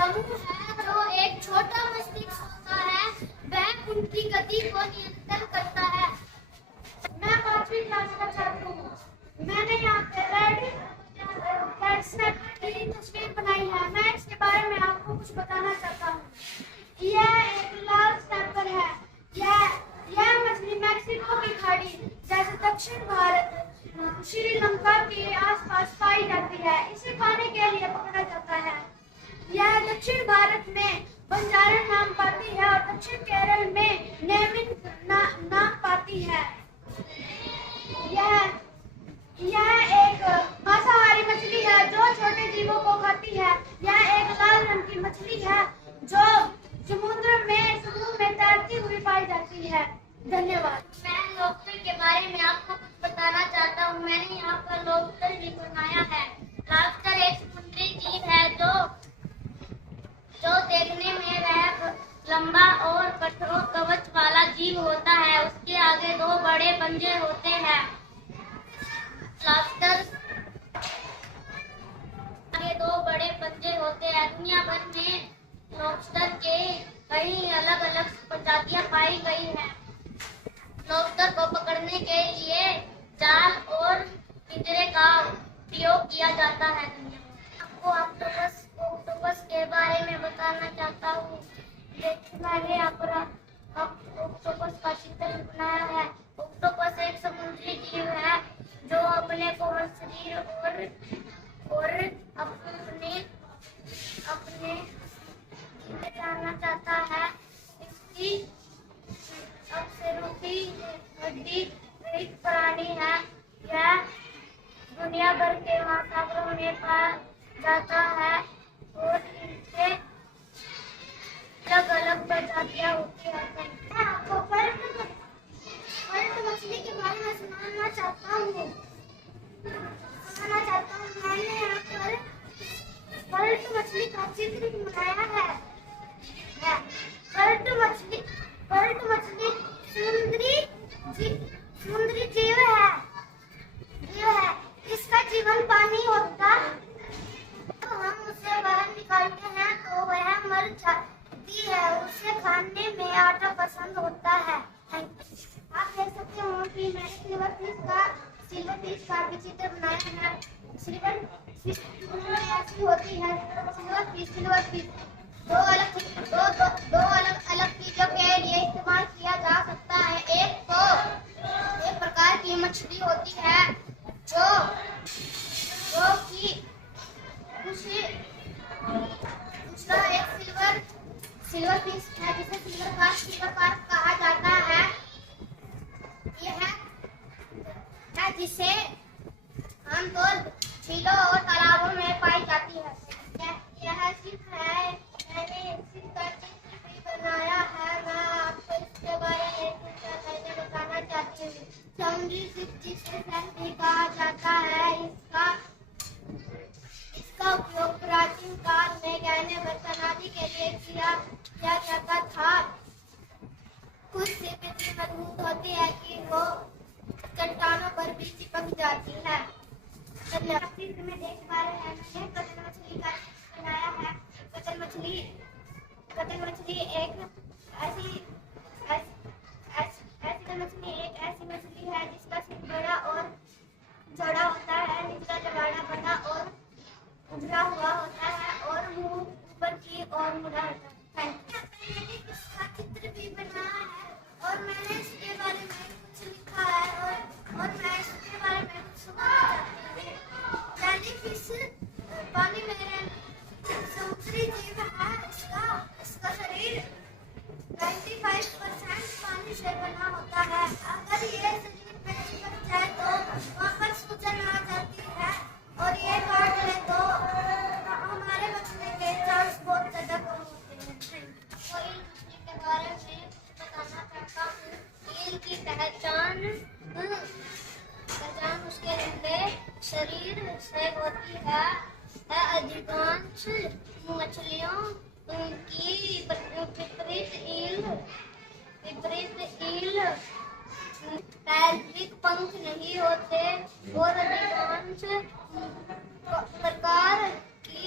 समूह है जो एक छोटा मस्तिष्क होता है, वह उनकी गति को नियंत्रण करता है। मैं 5वीं क्लास का छात्र हूँ। मैंने यहाँ पे रेड की तस्वीर बनाई है। मैं इसके बारे में आपको कुछ बताना चाहता हूँ। यह एक लाल स्नैपर है। यह मछली मैक्सिको की खाड़ी जैसे दक्षिण भारत, श्रीलंका के आसपास पाई जाती है। इसे खाने के लिए पकड़ा जाता है। यह दक्षिण भारत में बंजारा नाम पाती है और दक्षिण केरल में नेमिन नाम पाती है। यह एक मांसाहारी मछली है जो छोटे जीवों को खाती है। यह एक लाल रंग की मछली है जो समुद्र में तैरती हुई पाई जाती है। धन्यवाद। मैं लॉबस्टर के बारे में आपको कुछ बताना चाहता हूँ। मैंने यहाँ पर लॉबस्टर भी बनाया है। लॉबस्टर एक समुद्री जीव है जो देखने में वह लंबा और कठोर कवच वाला जीव होता है। उसके आगे 2 बड़े पंजे होते हैं। लॉबस्टर आगे 2 बड़े पंजे होते हैं। दुनिया भर में लॉबस्टर के कई अलग अलग प्रजातियां पाई गई हैं। लॉबस्टर को पकड़ने के लिए जाल और पिंजरे का प्रयोग किया जाता है। आपको ऑक्टोपस के बारे में बताना चाहता हूँ। मैंने यहाँ पर ऑक्टोपस का चित्र बनाया है। ऑक्टोपस एक समुद्री जीव है जो अपने कोमल शरीर और अपने जानना चाहता है। इसकी अकशेरुकी हड्डी रहित प्राणी है। यह दुनिया भर के महासागरों में पाया जाता है और इनसे अलग अलग प्रजातियां होती हैं। मैं आपको पर्ट मछली के बारे में सुनाना चाहता हूँ। मैंने यहाँ पर पर्ट मछली का चित्र बनाया है। पर्ट मछली समुद्री जीव है। इसका जीवन पानी होता तो हम उसे बाहर निकालते हैं तो वह मर जाती है। उसे खाने में आटा पसंद होता है। आप देख सकते हो कि मैंने सिल्वर फिश का भी चित्र बनाया है। सिल्वर फिश ऐसी होती है। सिल्वर फिश दो अलग अलग चीजों के लिए इस्तेमाल किया जा सकता है। एक प्रकार की मछली होती है जो कि दूसरा एक सिल्वर फिश है जिसे सिल्वर कार्प कहा जाता है। यह है जिसे आमतौर झीलों और तालाबों में पाई जाती है। यह शिप है। मैंने शिप का चित्र भी बनाया है। मैं आपको इसके बारे में कुछ बताना चाहती हूँ। समुद्री शिप जिसे सैल भी कहा जाता है, इसका उपयोग प्राचीन काल में गहने बर्तन आदि के लिए किया जाता था। कुछ शिप इतनी मजबूत होती है कि वो चट्टानों पर भी चिपक जाती है। चित्र में देख पा रहे हैं मैंने कतल मछली का बनाया है। कतल मछली एक ऐसी मछली है जिसका सिर बड़ा और चौड़ा होता है, जिसका जबाड़ा बड़ा और उभरा हुआ होता है और मुंह ऊपर की ओर मुड़ा होता है। मैंने इसका चित्र भी बनाया है और मैंने इसके बारे में कुछ लिखा है और मैं इसके बारे में कुछ सुनाना चाहती हूँ। जेलीफिश पानी में समुद्री जीव है। इसका शरीर 95% पानी से बना होता है। अगर ये शरीर पे चिपक जाए तो वहाँ पर सूजन आ जाती है और ये काट ले तो हमारे बचने के चांस बहुत ज्यादा कम होते हैं। और इन मछली के बारे में बताना चाहता हूँ। ईल की पहचान उसके लंबे शरीर से होती है। अधिकांश मछलियों की विपरीत ईल पैल्विक पंख नहीं होते और अधिकांश प्रकार की